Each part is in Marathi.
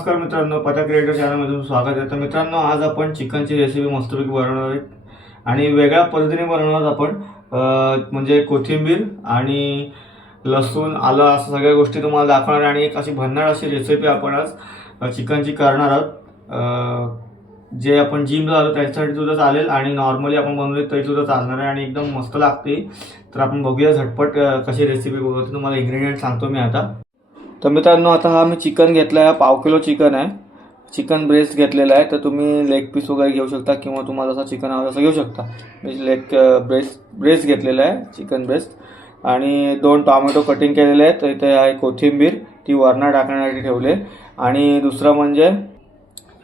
नमस्कार मित्रांनो पता क्रिएटर चॅनलमधून स्वागत आहे. तर मित्रांनो आज आपण चिकनची रेसिपी मस्तपैकी बनवणार आहे. आणि वेगळ्या पद्धतीने बनवणार आहोत आपण म्हणजे कोथिंबीर आणि लसूण आलं असं सगळ्या गोष्टी तुम्हाला दाखवणार आहे. आणि एक अशी भन्नाट अशी रेसिपी आपण आज चिकनची करणार आहोत. जे आपण जिम झालो त्याच्यासाठी सुद्धा चालेल. आणि नॉर्मली आपण बनवले तरी सुद्धा चालणार आहे. आणि एकदम मस्त लागते. तर आपण बघूया झटपट कशी रेसिपी बघतो तुम्हाला इन्ग्रेडियंट सांगतो मी आता. तर मित्रांनो आता हा मी चिकन घेतला आहे पाव किलो चिकन आहे. चिकन ब्रेस्ट घेतलेला आहे. तर तुम्ही लेग पीस वगैरे घेऊ शकता किंवा तुम्हाला जसा चिकन हवं तसं घेऊ शकता. मी लेग ब्रेस्ट ब्रेस्ट घेतलेला आहे. चिकन ब्रेस्ट आणि दोन टॉमॅटो कटिंग केलेले आहेत. तर इथे आहे कोथिंबीर. ती वरणा टाकण्यासाठी ठेवले. आणि दुसरं म्हणजे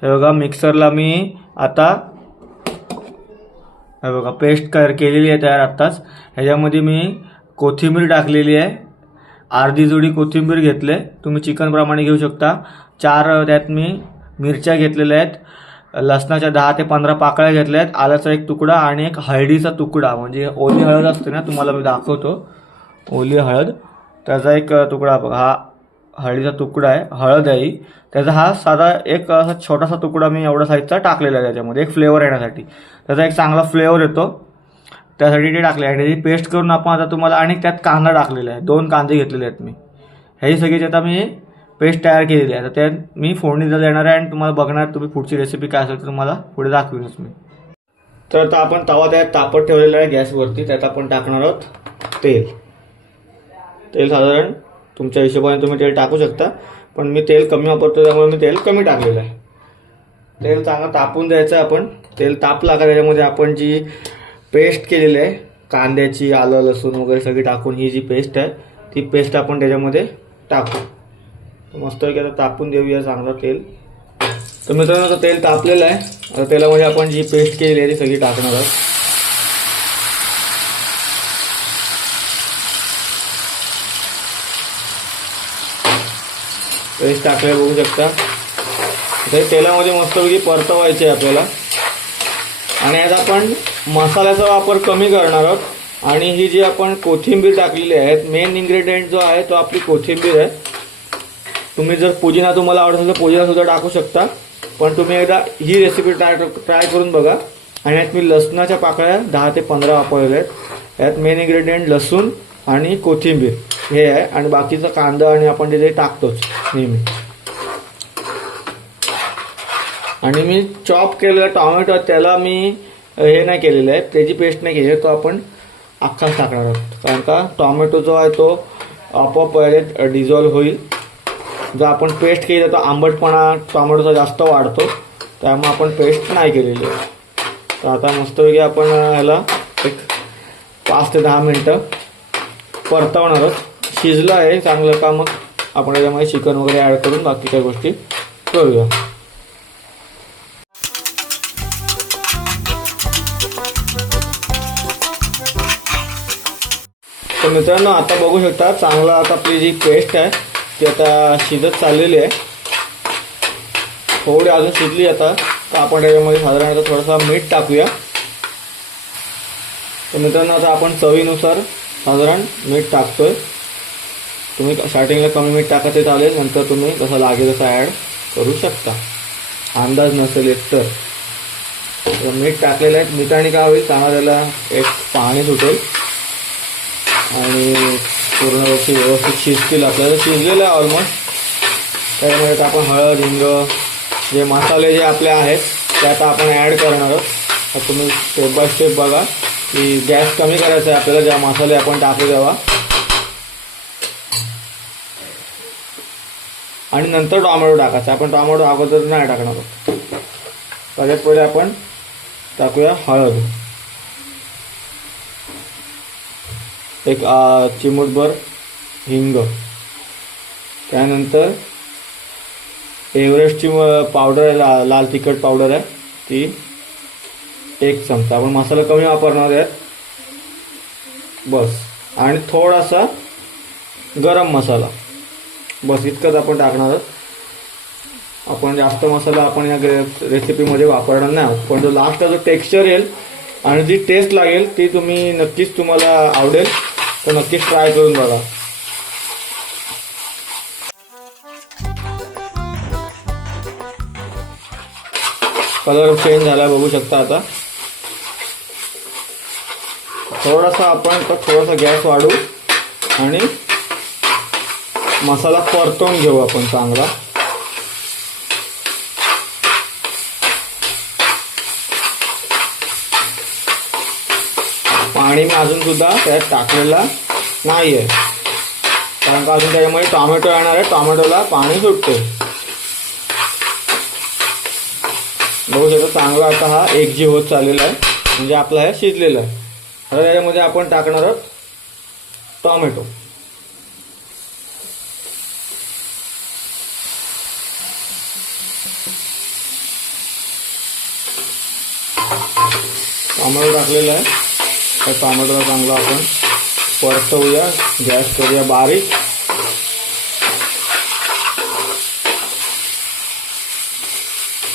हे बघा मिक्सरला मी आता हे बघा पेस्ट कर केलेली आहे तयार आत्ताच. ह्याच्यामध्ये मी कोथिंबीर टाकलेली आहे. अर्धी जोडी कोथिंबीर घेतले. तुम्ही चिकनप्रमाणे घेऊ शकता. चार त्यात मी मिरच्या घेतलेल्या आहेत. लसणाच्या दहा ते पंधरा पाकळ्या घेतल्या आहेत. आल्याचा एक तुकडा आणि एक हळदीचा तुकडा. म्हणजे ओली हळद असते ना तुम्हाला मी दाखवतो. ओली हळद. त्याचा एक तुकडा बघा. हा हळदीचा तुकडा आहे. हळद आहे त्याचा हा साधा एक असा छोटासा तुकडा मी एवढा साईजचा टाकलेला आहे त्याच्यामध्ये. एक फ्लेवर येण्यासाठी. त्याचा एक चांगला फ्लेवर येतो. त्यासाठी ते टाकले आणि ती पेस्ट करून आपण आता तुम्हाला आणि त्यात कांदा टाकलेला आहे. दोन कांदे घेतलेले आहेत मी. ह्याची सगळीची आता मी पेस्ट तयार केलेली आहे तर त्यात मी फोडणीला देणार आहे आणि तुम्हाला बघणार तुम्ही पुढची रेसिपी काय असेल तर तुम्हाला पुढे दाखवीनच मी. तर आता आपण तवा त्यात तापत ठेवलेला आहे गॅसवरती. त्यात आपण टाकणार आहोत तेल. तेल साधारण तुमच्या हिशोबाने तुम्ही तेल टाकू शकता. पण मी तेल कमी वापरतो त्यामुळे मी तेल कमी टाकलेलं आहे. तेल चांगलं तापून द्यायचं आहे आपण. तेल तापला का त्याच्यामध्ये आपण जी पेस्ट केलेली आहे. कांद्याची आलं लसूण वगैरे सगळी टाकून ही जी पेस्ट आहे ती पेस्ट आपण त्याच्यामध्ये टाकू. मस्त मस्तपैकी आता तापून देऊया चांगलं तेल. तर मित्रांनो आता तेल तापलेलं आहे. आता तेलामध्ये आपण जी पेस्ट केलेली आहे ती सगळी टाकणार आहोत. पेस्ट टाकल्या बघू शकता. तर तेलामध्ये मस्तपैकी परतवायची आहे आपल्याला. आणि आज आपण मसाल्याचा वापर कमी करणार आहोत. आणि ही जी आपण कोथिंबीर टाकलेली आहे मेन इन्ग्रेडियंट जो आहे तो आपली कोथिंबीर आहे. तुम्ही जर पुदिना तुम्हाला आवडत असेल तर पुदिना सुद्धा टाकू शकता. पण तुम्ही एकदा ही रेसिपी ट्राय ट्राय करून बघा. आणि यात मी लसणाच्या पाकळ्या दहा ते पंधरा वापरलेल्या आहेत. यात मेन इन्ग्रेडियंट लसूण आणि कोथिंबीर हे आहे. आणि बाकीचा कांदा आणि आपण तिथे टाकतोच नेहमी. आणि मी चॉप केलेला टॉमॅटो त्याला मी हे नाही केलेलं आहे त्याची पेस्ट नाही केली आहे तो आपण अख्खाच टाकणार आहोत. कारण का टॉमॅटो जो आहे तो आपोआप डिझॉल्व होईल. जर आपण पेस्ट केली तर आंबटपणा टॉमॅटोचा जास्त वाढतो. त्यामुळे आपण पेस्ट नाही केलेली आहे. तर आता मस्तपैकी आपण ह्याला एक पाच ते दहा मिनटं परतवणार आहोत. शिजलं आहे चांगलं का मग आपण याच्यामध्ये चिकन वगैरे ॲड करून बाकी काही गोष्टी करूया. मित्रांनो आता बघू शकता चांगला आता आपली जी पेस्ट आहे ती आता शिजत चाललेली आहे. थोडी अजून शिजली आता तर आपण त्याच्यामध्ये साधारण आता थोडासा मीठ टाकूया. तर मित्रांनो आता आपण चवीनुसार साधारण मीठ टाकतोय. तुम्ही स्टार्टिंगला कमी मीठ टाका ते चालेल नंतर तुम्ही जसं लागेल तसं ॲड करू शकता. अंदाज नसेल एक तर मीठ टाकलेलं आहे. मिठाने काय होईल चांगला त्याला एक पाणी सुटेल. आणि पूर्ण व्यवस्थित व्यवस्थित शिजतील आपल्याला. शिजलेलं आहे ऑलमोस्ट त्याच्यामुळे आता आपण हळद हिंग जे मसाले जे आपले आहेत ते आता आपण ॲड करणार आहोत. तुम्ही स्टेप बाय स्टेप बघा की गॅस कमी करायचा आहे आपल्याला ज्या मसाले आपण टाकू तेव्हा. आणि नंतर टॉमॅटो टाकायचा. आपण टॉमॅटो अगोदर नाही टाकणार आहोत. सगळ्यात पहिले आपण टाकूया हळद. एक चिमूटभर हिंग. त्यानंतर एव्हरेस्टची पावडर आहे ला लाल तिखट पावडर आहे ती एक चमचा. आपण मसाला कमी वापरणार आहे. बस. आणि थोडासा गरम मसाला. बस इतकंच आपण टाकणार आहोत. आपण जास्त मसाला आपण या रेसिपीमध्ये वापरणार नाही आहोत. पण जो लास्टचा जो टेक्स्चर येईल आणि जी टेस्ट लागेल ती तुम्ही नक्कीच तुम्हाला आवडेल. तर नक्कीच ट्राय करून बघा. कलर चेंज झाला बघू शकता आता. थोडासा आपण थोडासा गॅस वाढू आणि मसाला परतवून घेऊ आपण चांगला. पाणी मी अजून सुद्धा त्यात टाकलेला नाही आहे कारण का अजून त्याच्यामध्ये टॉमॅटो येणार आहे टॉमॅटोला पाणी सुटते. बघू शकता चांगला आता हा एकजीव होत चाललेला आहे. म्हणजे आपला हे शिजलेला आहे. आता त्याच्यामध्ये आपण टाकणार आहोत टॉमॅटो. टॉमॅटो टाकलेला आहे. तर टॉमॅटोला चांगला आपण परतवूया. गॅस करूया बारीक.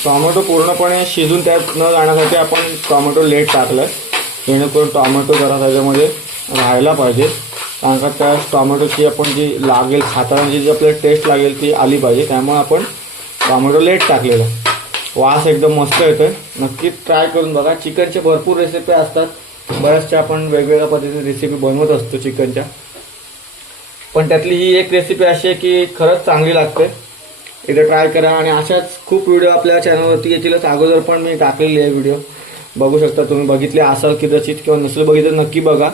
टॉमॅटो पूर्णपणे शिजून त्यात न जाण्यासाठी आपण टॉमॅटो लेट टाकलं जेणेकरून टॉमॅटो जरा त्याच्यामध्ये राहायला पाहिजे. कारण का त्या टॉमॅटोची आपण जी लागेल खाताना जी जी आपल्याला टेस्ट लागेल ती आली पाहिजे. त्यामुळे आपण टॉमॅटो लेट टाकलेला वास एकदम मस्त येतोय. नक्की ट्राय करून बघा. चिकनचे भरपूर रेसिपी असतात. बऱ्याचशा आपण वेगवेगळ्या पद्धतीने रेसिपी बनवत असतो चिकनच्या पण त्यातली ही एक रेसिपी अशी आहे की खरंच चांगली लागते. एकदा ट्राय करा आणि अशाच खूप व्हिडिओ आपल्या चॅनलवरती येतीलच. अगोदर पण मी टाकलेली आहे व्हिडिओ बघू शकता तुम्ही बघितले असाल कदाचित किंवा नसेल बघितलं नक्की बघा.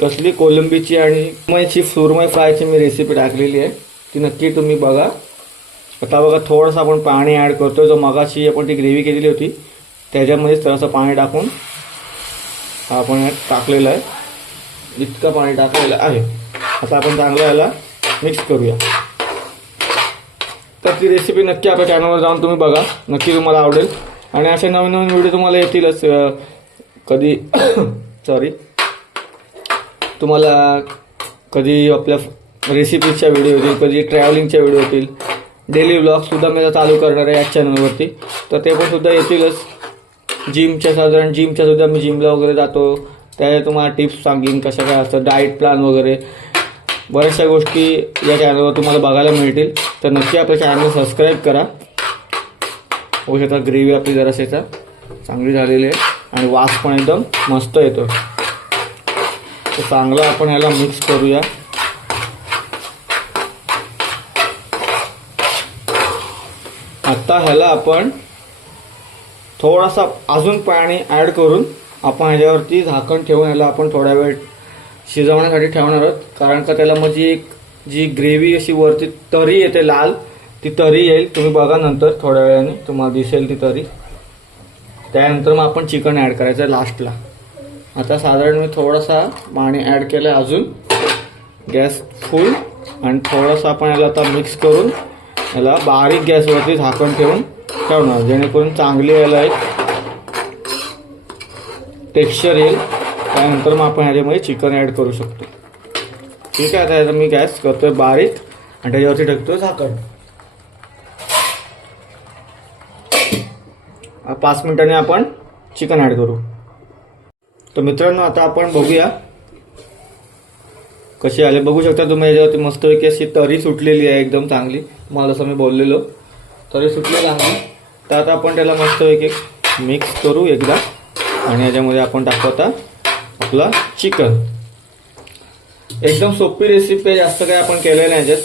कसली कोलंबीची आणि मैची सुरमय फ्रायची मी रेसिपी टाकलेली आहे. ती नक्की तुम्ही बघा. आता बघा थोडंसं आपण पाणी ॲड करतो जो मगाशी आपण ती ग्रेव्ही केलेली होती त्याच्यामध्येच थोडंसं पाणी टाकून हा आपण टाकलेला टाकलेलं आहे. इतकं पाणी टाकलेलं आहे. आता आपण चांगलं याला मिक्स करूया. तर ती रेसिपी नक्की आपल्या चॅनलवर जाऊन तुम्ही बघा. नक्की तुम्हाला आवडेल. आणि असे नवीन नवीन व्हिडिओ तुम्हाला येतीलच कधी सॉरी तुम्हाला कधी आपल्या रेसिपीजच्या व्हिडिओ येतील कधी ट्रॅव्हलिंगच्या व्हिडिओ येतील. डेली व्लॉगसुद्धा मी चालू करणार आहे याच चॅनलवरती तर ते पण सुद्धा येतीलच. जिमच्या साधारण जिमच्या सुद्धा मी जिमला वगैरे जातो. त्याच्या तुम्हाला टिप्स सांगेन कशा काय असतं डाएट प्लॅन वगैरे. बऱ्याचशा गोष्टी या चॅनलवर तुम्हाला बघायला मिळतील. तर नक्की आपल्या चॅनल सबस्क्राईब करा. होऊ शकता ग्रेव्ही आपली जरासेचा चांगली झालेली आहे आणि वास पण एकदम मस्त येतो तर चांगलं आपण ह्याला मिक्स करूया. आत्ता ह्याला आपण थोडासा अजून पाणी ॲड करून आपण ह्याच्यावरती झाकण ठेवून ह्याला आपण थोडा वेळ शिजवण्यासाठी ठेवणार आहोत. कारण का त्याला म्हणजे एक जी ग्रेव्ही अशी वरती तरी येते लाल ती तरी येईल. तुम्ही बघा नंतर थोड्या वेळाने. तुम्हाला दिसेल ती तरी. त्यानंतर मग आपण चिकन ॲड करायचं आहे लास्टला. आता साधारण मी थोडासा पाणी ॲड केलं आहे अजून. Gas full. आणि थोडंसं आपण याला आता मिक्स करून ह्याला बारीक गॅसवरती झाकण ठेवून ठेवणार जेणेकरून चांगली याला एक टेक्स्चर येईल. त्यानंतर मग आपण ह्याच्यामध्ये चिकन ॲड करू शकतो. ठीक आहे आता मी गॅस करतोय बारीक आणि त्याच्यावरती ठेवतोय झाकण. पाच मिनिटांनी आपण चिकन ॲड करू. तर मित्रांनो आता आपण बघूया कशी आले? बघू शकता तुम्ही याच्यावरती मस्तपैकी अशी तरी सुटलेली आहे एकदम चांगली. मला जसं मी बोललेलो. तरी सुटलेली आहे. तर आता आपण त्याला मस्तपैकी मिक्स करू एकदा. आणि याच्यामध्ये आपण टाकू आता आपला चिकन एकदम सोपी रेसिपी आहे जास्त काही आपण केलेलं नाही याच्यात.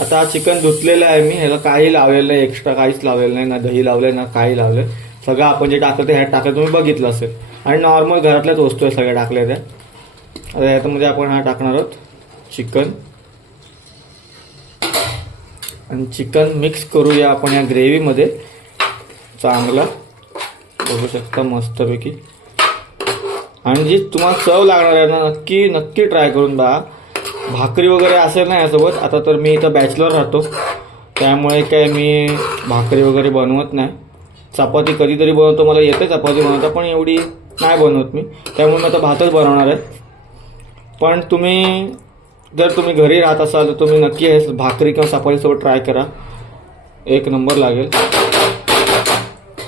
आता हा चिकन धुतलेलं आहे मी. ह्याला काही लावलेलं नाही एक्स्ट्रा काहीच लावलेलं नाही. ना दही लावलंय ना काही लावलंय. सगळं आपण जे टाकलं ते ह्यात टाकलं. तुम्ही बघितलं असेल. आणि नॉर्मल घरातल्याच वस्तू आहे सगळ्या टाकल्या त्या. आता याच्यामध्ये आपण हा टाकणार आहोत चिकन. आणि चिकन मिक्स करूया आपण या ग्रेव्हीमध्ये. चांगला. बघू शकता मस्तपैकी. आणि जी तुम्हाला चव लागणार आहे ना नक्की नक्की ट्राय करून बघा भाकरी वगैरे असेल ना यासोबत आता तर मी इथं बॅचलर राहतो. त्यामुळे काय मी भाकरी वगैरे बनवत नाही. चपाती कधीतरी बनवतो मला येते चपाती बनवता पण एवढी नाही बनवत मी. त्यामुळे मी आता भातच बनवणार आहे. पण तुम्ही जर तुम्ही घरी राहत असाल तर तुम्ही नक्की हे भाकरी किंवा सफारीसोबत ट्राय करा. एक नंबर लागेल.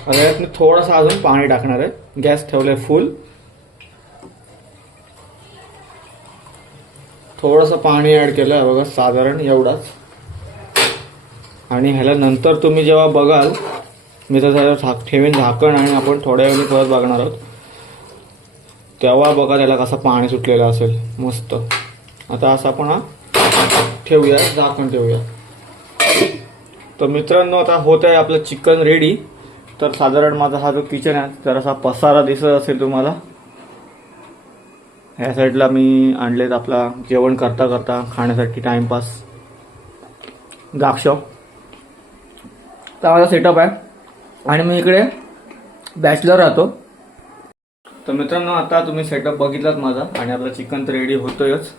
अरे यात मी थोडंसं अजून पाणी टाकणार आहे. गॅस ठेवलं आहे फुल थोडंसं पाणी ॲड केलं आहे बघा साधारण एवढाच. आणि ह्याला नंतर तुम्ही जेव्हा बघाल मी तर त्याच्यावर झाक ठेवीन झाकण आणि आपण थोड्या वेळी परत बघणार आहोत. तेव्हा बघा त्याला कसं पाणी सुटलेलं असेल. मस्त. आता असं आपण हा ठेवूया झाकण ठेवूया. तर मित्रांनो आता होत आहे आपलं चिकन रेडी तर साधारण माझा हा जो किचन आहे जरासा पसारा दिसत असेल तुम्हाला. ह्या साईडला मी आणलेत आपला जेवण करता करता खाण्यासाठी टाइमपास द्राक्ष. तर माझा सेटअप आहे. आणि मी इकडे बॅचलर राहतो. तर मित्रांनो आता तुम्ही सेटअप बघितलात माझा आणि आपलं चिकन तर रेडी होतोयच.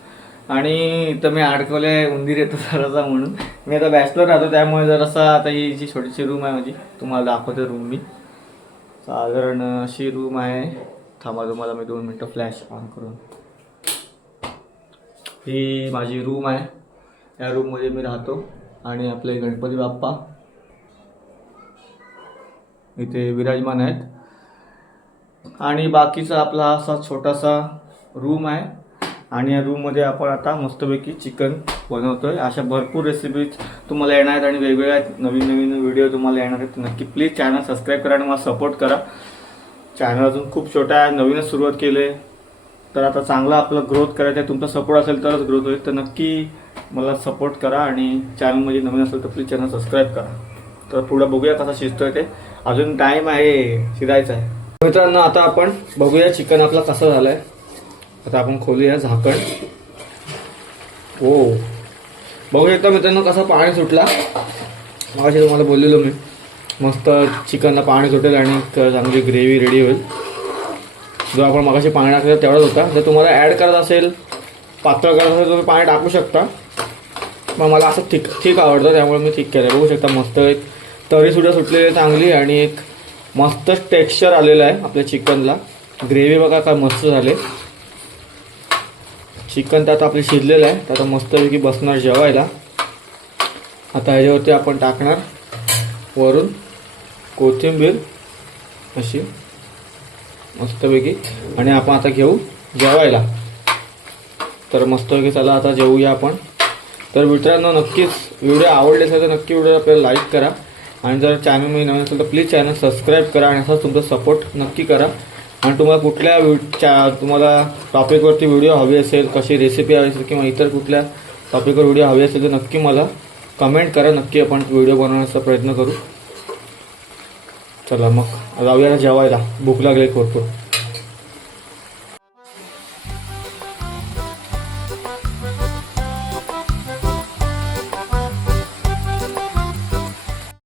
आणि इथं मी अडकवले उंदीर येतो जरासा म्हणून. मी आता बॅचलर राहतो त्यामुळे जरासा आता ही जी छोटीशी रूम आहे माझी तुम्हाला दाखवते रूम मी. साधारण अशी रूम आहे. थांबा तुम्हाला मी दोन मिनटं फ्लॅश ऑन करून. ही माझी रूम आहे. या रूममध्ये मी राहतो. आणि आपले गणपती बाप्पा. इथे विराजमान आहेत. आणि बाकीचा आपला असा छोटासा रूम आहे. आणि या रूममध्ये आपण आता मस्तपैकी चिकन बनवतो आहे अशा भरपूर रेसिपीज तुम्हाला येणार आहेत आणि वेगवेगळ्या नवीन नवीन व्हिडिओ तुम्हाला येणार आहेत. नक्की प्लीज चॅनल सबस्क्राईब करा आणि मला सपोर्ट करा. चॅनल अजून खूप छोटा आहे. नवीनच सुरुवात केली आहे. तर आता चांगला आपला ग्रोथ करायचा आहे. तुमचा सपोर्ट असेल तरच ग्रोथ होईल. तर नक्की मला सपोर्ट करा आणि चॅनलमध्ये नवीन असेल तर प्लीज चॅनल सबस्क्राईब करा. तर पुढं बघूया कसा शिजतोय ते. अजून टाईम आहे. शिजायचा आहे. मित्रांनो आता आपण बघूया चिकन आपला कसं झालंय. आता आपण खोलूया झाकण. हो बघू शकता मित्रांनो कसं पाणी सुटला. मगाशी तुम्हाला बोललेलो मी. मस्त चिकनला पाणी सुटेल आणि चांगली ग्रेव्ही रेडी होईल. जो आपण मगाशी पाणी टाकलं तेवढाच होता. जर तुम्हाला ॲड करत असेल पातळ करत असेल तर तुम्ही पाणी टाकू शकता. मग मला असं थिक ठीक आवडतं त्यामुळे मी ठीक केलं बघू शकता मस्त एक तरीसुद्धा सुटलेली चांगली आणि एक मस्त टेक्स्चर आलेलं आहे आपल्या चिकनला. ग्रेव्ही बघा काय मस्त झाले. चिकन त्यात आपले शिजलेलं आहे. तर आता मस्तपैकी बसणार जेवायला. आता ह्याच्यावरती आपण टाकणार वरून कोथिंबीर अशी मस्तपैकी. आणि आपण आता घेऊ जेवायला. तर मस्तपैकी चला आता जेवूया आपण. तर मित्रांनो नक्कीच व्हिडिओ आवडले असेल तर नक्की व्हिडिओ आपल्याला लाईक करा. आणि जर चॅनल मी नवीन असेल तर प्लीज चॅनल सबस्क्राईब करा आणि असाच तुमचा सपोर्ट नक्की करा. आणि तुम्हाला कुठल्या व्हि- तुम्हाला टॉपिकवरती व्हिडिओ हवी असेल कशी रेसिपी हवी असेल किंवा इतर कुठल्या टॉपिकवर व्हिडिओ हवी असेल तर नक्की मला कमेंट करा. नक्की आपण व्हिडिओ बनवण्याचा प्रयत्न करू. चला मग जाऊया जेवायला. भूक लागली भरपूर.